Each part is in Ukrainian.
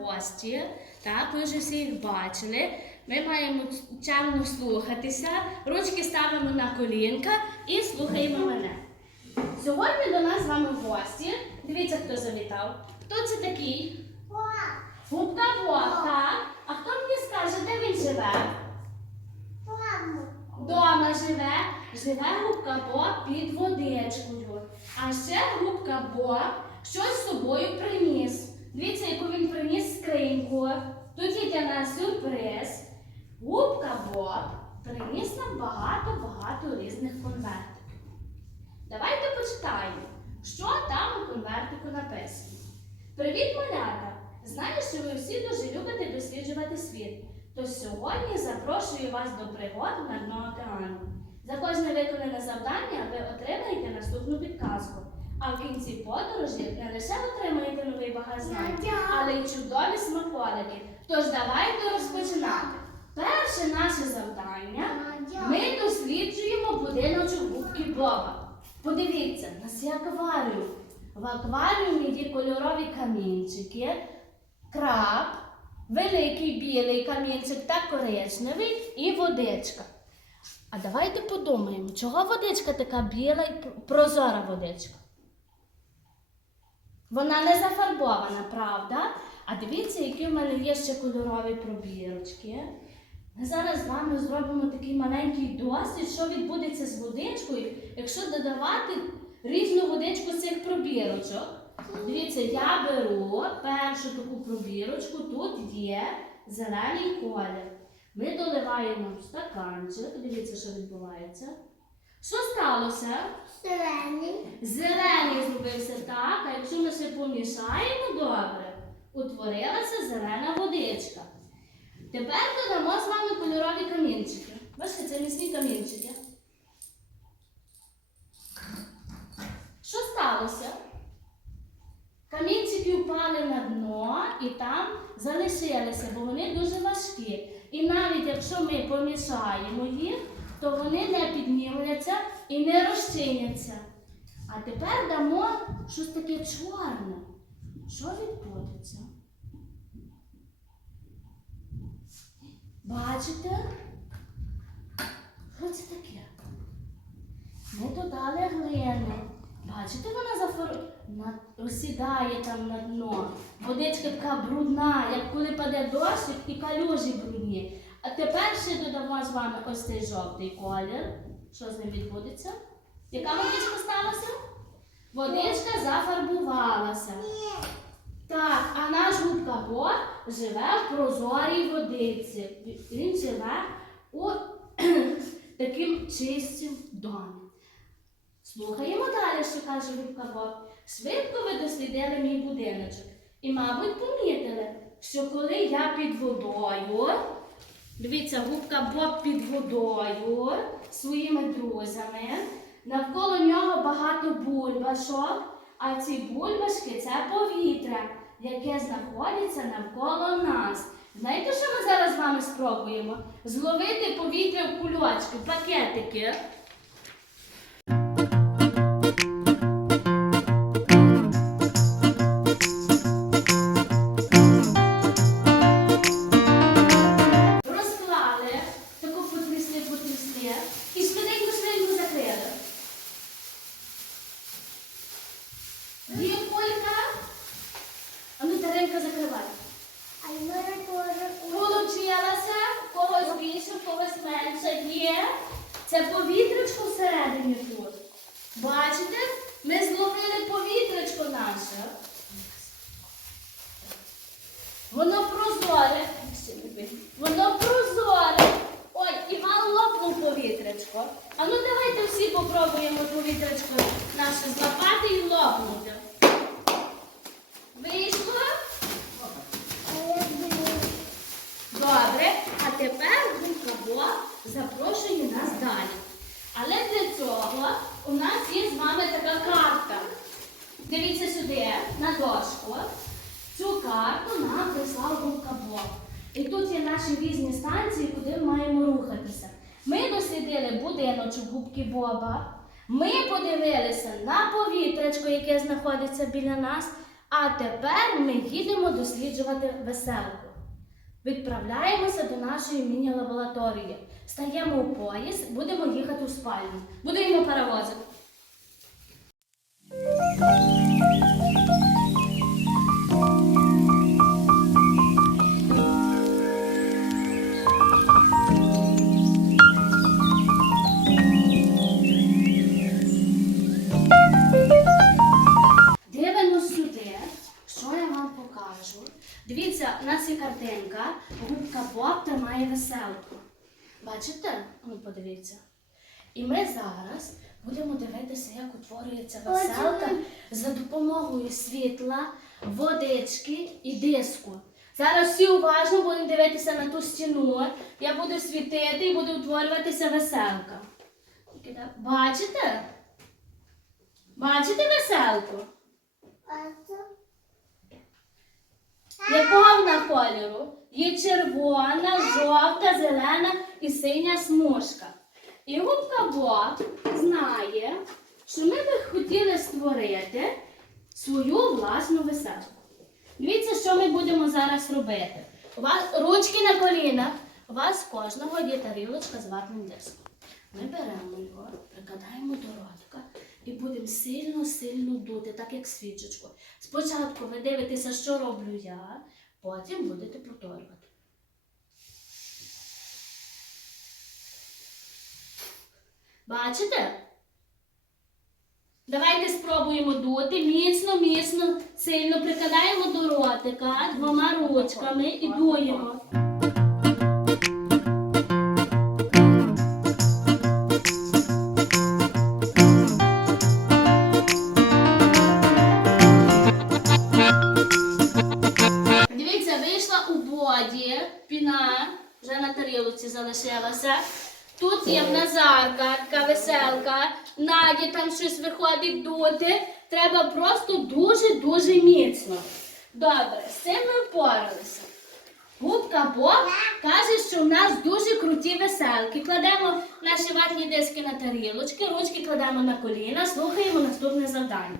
гості. Так, ви вже всі їх бачили. Ми маємо чемно слухатися, ручки ставимо на колінка і слухаємо мене. Сьогодні до нас з вами гості. Дивіться, хто завітав. Хто це такий? Губка Боб, так? А хто мені скаже, де він живе? Дома живе, живе губка Боб під водичкою. А ще губка Боб щось з собою приніс. Дивіться, яку він приніс скриньку. Тут є для нас сюрприз. Губка Боб приніс нам багато-багато різних конвертиків. Давайте почитаємо, що там у конвертику написано. Привіт, малята! Знаю, що ви всі дуже любите досліджувати світ. Тож сьогодні запрошую вас до пригод дно океану. За кожне виконане завдання ви отримаєте наступну підказку. Подорожі не лише отримаєте новий багаж знань, але й чудові смаколики. Тож давайте розпочинати. Перше наше завдання ми досліджуємо будиночок губки Боба. Подивіться, у нас є акваріум. В акваріумі є кольорові камінчики, краб, великий білий камінчик та коричневий і водичка. А давайте подумаємо, чого водичка така біла і прозора водичка? Вона не зафарбована, правда? А дивіться, які в мене є ще кольорові пробірочки. Ми зараз з вами зробимо такий маленький дослід, що відбудеться з водичкою, якщо додавати різну водичку з цих пробірочок. Дивіться, я беру першу таку пробірочку, тут є зелений колір. Ми доливаємо в стаканчик, дивіться, що відбувається. Що сталося? Зелений зробився так, а якщо ми ще помішаємо добре, утворилася зелена водичка. Тепер додамо з вами кольорові камінчики. Бачите, це міцні камінчики. Що сталося? Камінчики впали на дно і там залишилися, бо вони дуже важкі. І навіть якщо ми помішаємо їх, то вони не піднімуться і не розчиняться. А тепер дамо щось таке чорне. Що відбудеться? Бачите? Що це таке? Ми додали глину. Бачите, вона зафор... на... осідає там на дно. Водичка така брудна, як коли паде дощ, і калюжі брудні. А тепер ще додамо з вами ось цей жовтий колір. Що з ним відбудеться? Яка водичка сталася? Водичка зафарбувалася. Так, а наш губка Боб живе в прозорій водиці. Він живе у таким чистім домі. Слухаємо далі, що каже губка Боб. Швидко ви дослідили мій будиночок. І, мабуть, помітили, що коли я під водою, дивіться, губка Боб під водою своїми друзями, навколо нього багато бульбашок, а ці бульбашки це повітря, яке знаходиться навколо нас. Знаєте, що ми зараз з вами спробуємо? Зловити повітря в кульочки, пакетики. Більше, в когось менше є. Це повітрячко всередині тут. Бачите? Ми зловили повітрячко наше. Воно прозоре. Воно прозоре. Ой, Іван лопнув повітрячко. А ну давайте всі попробуємо повітрячко наше злапати і лопнути. Вийшло? Добре, а тепер запрошує нас далі. Але для цього у нас є з вами така картка. Дивіться сюди, на дошку. Цю карту нам прислав губка Боб. І тут є наші різні станції, куди ми маємо рухатися. Ми дослідили будиночок губки Боба. Ми подивилися на повітрячко, яке знаходиться біля нас. А тепер ми їдемо досліджувати веселку. Відправляємося до нашої міні-лабораторії. Стаємо у поїзд, будемо їхати у спальню. Будуємо паровозик. Дивіться, у нас є картинка, губка Боб тримає веселку. Бачите? Ну, подивіться. І ми зараз будемо дивитися, як утворюється веселка за допомогою світла, водички і диску. Зараз всі уважно будемо дивитися на ту стіну. Я буду світити і буде утворюватися веселка. Бачите? Бачите веселку? Якого вона кольору? Є червона, жовта, зелена і синя смужка. І губка Боб знає, що ми би хотіли створити свою власну веселку. Дивіться, що ми будемо зараз робити. У вас ручки на колінах. У вас кожного є тарілочка з ватним диском. Ми беремо його, прикладаємо до ротика і будемо сильно-сильно дути, так як свічечку. Спочатку ви дивитеся, що роблю я, потім будете повторювати. Бачите? Давайте спробуємо дути міцно, міцно, сильно прикладаємо до ротика двома ручками і дуємо. Тут є в Назарка, така веселка, Наді там щось виходить дути. Треба просто дуже-дуже міцно. Добре, з цим ми впоралися. Губка Боб каже, що в нас дуже круті веселки. Кладемо наші ватні диски на тарілочки, ручки кладемо на коліна, слухаємо наступне завдання.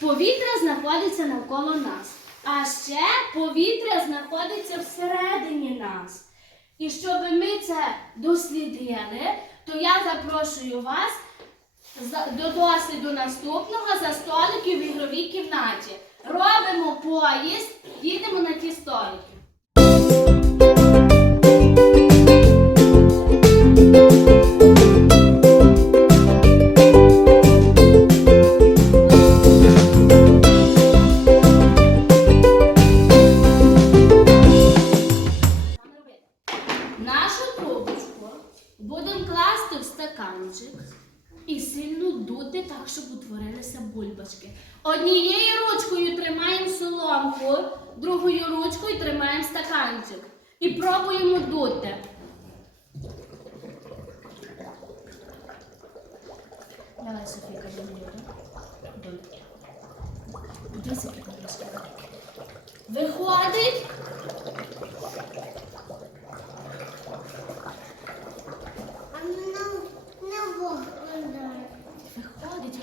Повітря знаходиться навколо нас, а ще повітря знаходиться всередині нас. І щоб ми це дослідили, то я запрошую вас до досліду наступного за столики в ігровій кімнаті. Робимо поїзд, їдемо на ті столики. Соломку, другою ручкою тримаємо стаканчик. І пробуємо дути. Давай, Софійка, дуй. Дуй. Софійка. Виходить, а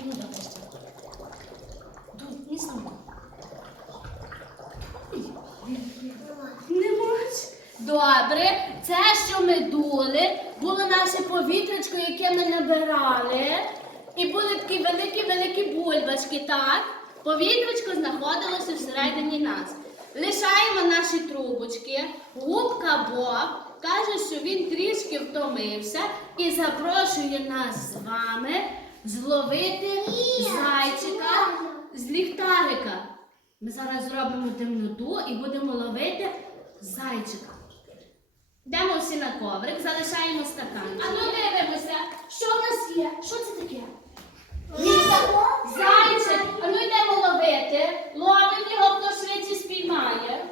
ну добре ще. Дуй, не знімай. Не можеш? Добре, це, що ми дули, було наше повітрячко, яке ми набирали. І були такі великі-великі бульбашки, так? Повітрячко знаходилося всередині нас. Лишаємо наші трубочки. Губка Боб каже, що він трішки втомився і запрошує нас з вами зловити зайчика з ліхтарика. Ми зараз зробимо темноту і будемо ловити зайчика. Йдемо всі на коврик, залишаємо стакан. А ну дивимося, що в нас є? Що це таке? Зайчик! А ну йдемо ловити. Ловимо його, хто швидше спіймає.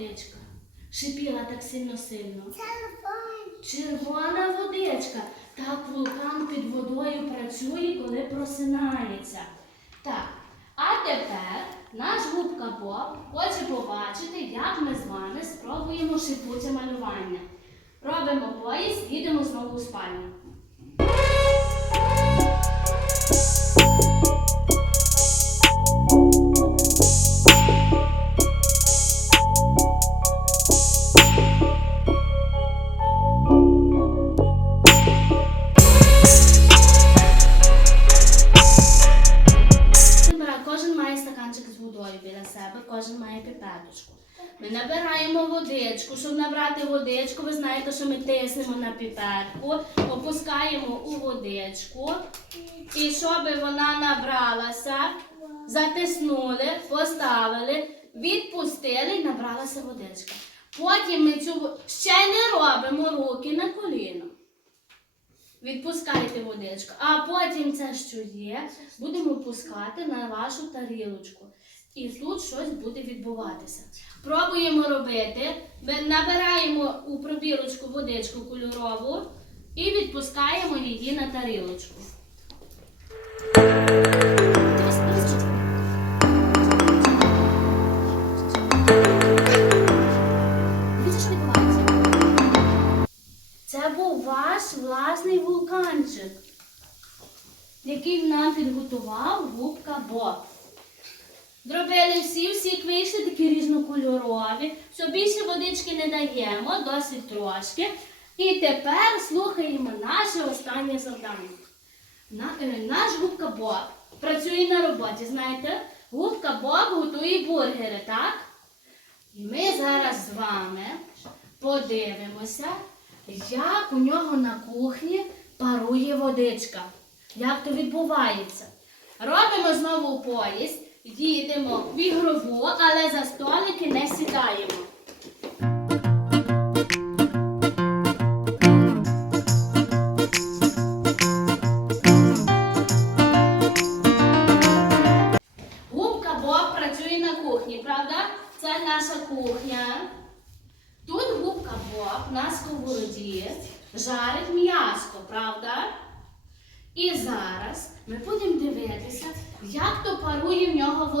Водичка? Шипіла так сильно сильно. Червона водичка. Так вулкан під водою працює, коли просинається. Так, а тепер наш губка Боб хоче побачити, як ми з вами спробуємо шипуче малювання. Робимо поїзд, їдемо знову у спальню. Має. Ми набираємо водичку. Щоб набрати водичку, ви знаєте, що ми тиснемо на піпетку, опускаємо у водичку. І щоб вона набралася, затиснули, поставили, відпустили і набралася водичка. Потім ми цю ще не робимо руки на коліно. Відпускайте водичку. А потім це, що є, будемо пускати на вашу тарілочку. І тут щось буде відбуватися. Пробуємо робити. Набираємо у пробірочку водичку кольорову і відпускаємо її на тарілочку. Це був ваш власний вулканчик, який нам підготував губка Боб. Зробили всі, всі вийшли такі різнокольорові. Все більше водички не даємо, досить трошки. І тепер слухаємо наше останнє завдання. Е, наш губка Боб працює на роботі, знаєте? Губка Боб готує бургери, так? І ми зараз з вами подивимося, як у нього на кухні парує водичка. Як то відбувається. Робимо знову поїзд, їдемо в ігрову, але за столики не сідаємо.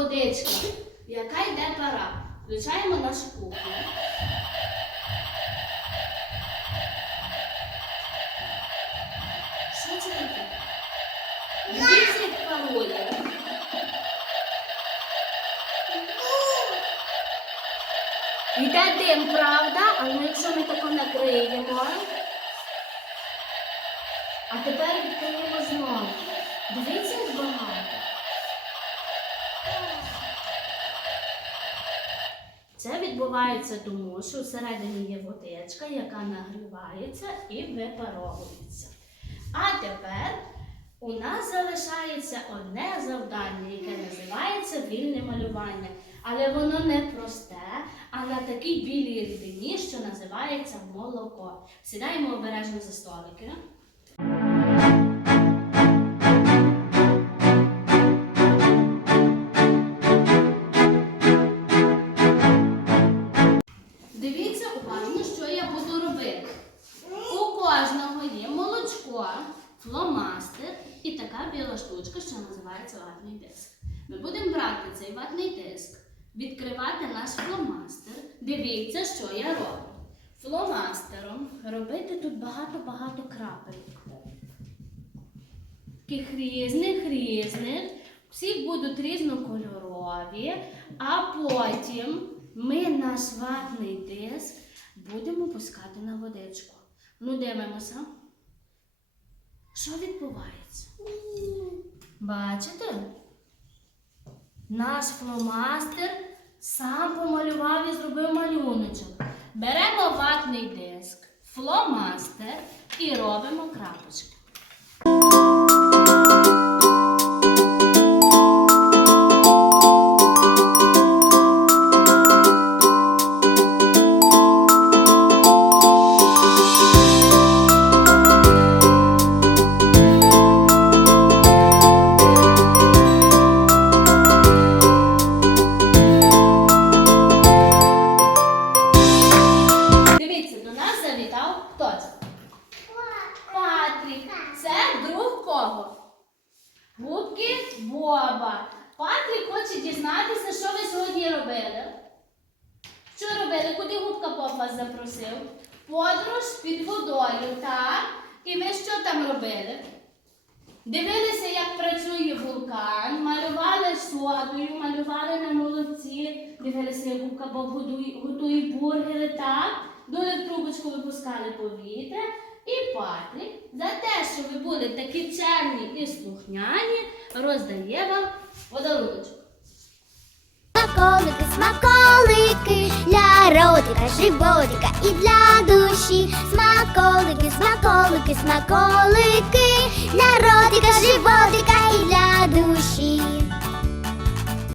Парує в. Яка йде пара. Включаємо нашу кухню. Що це таке? Дивіться, як. Йде дим, правда? Але якщо ми тако накриємо. А тепер відкриємо знову. Дивіться, відбувається тому, що всередині є водичка, яка нагрівається і випаровується. А тепер у нас залишається одне завдання, яке називається вільне малювання. Але воно не просте, а на такій білій рідині, що називається молоко. Сідаємо обережно за столики. Така біла штучка, що називається ватний диск. Ми будемо брати цей ватний диск, відкривати наш фломастер. Дивіться, що я роблю. Фломастером робити тут багато-багато крапель. Таких різних, різних. Всі будуть різнокольорові, а потім ми наш ватний диск будемо пускати на водичку. Ну, дивимося. Що відбувається? Бачите? Наш фломастер сам помалював і зробив малюночок. Беремо ватний диск, фломастер і робимо крапочки. Малювали малювали на молодці, дивилися, як губка Боб готує бургери, так? Дули в трубочку випускали повітря. І Патрік за те, що ви були такі чемні і слухняні, роздає вам подаруночок. Смаколики, смаколики для ротика, животика і для душі. Смаколики, смаколики, смаколики для ротика, животика і для душі.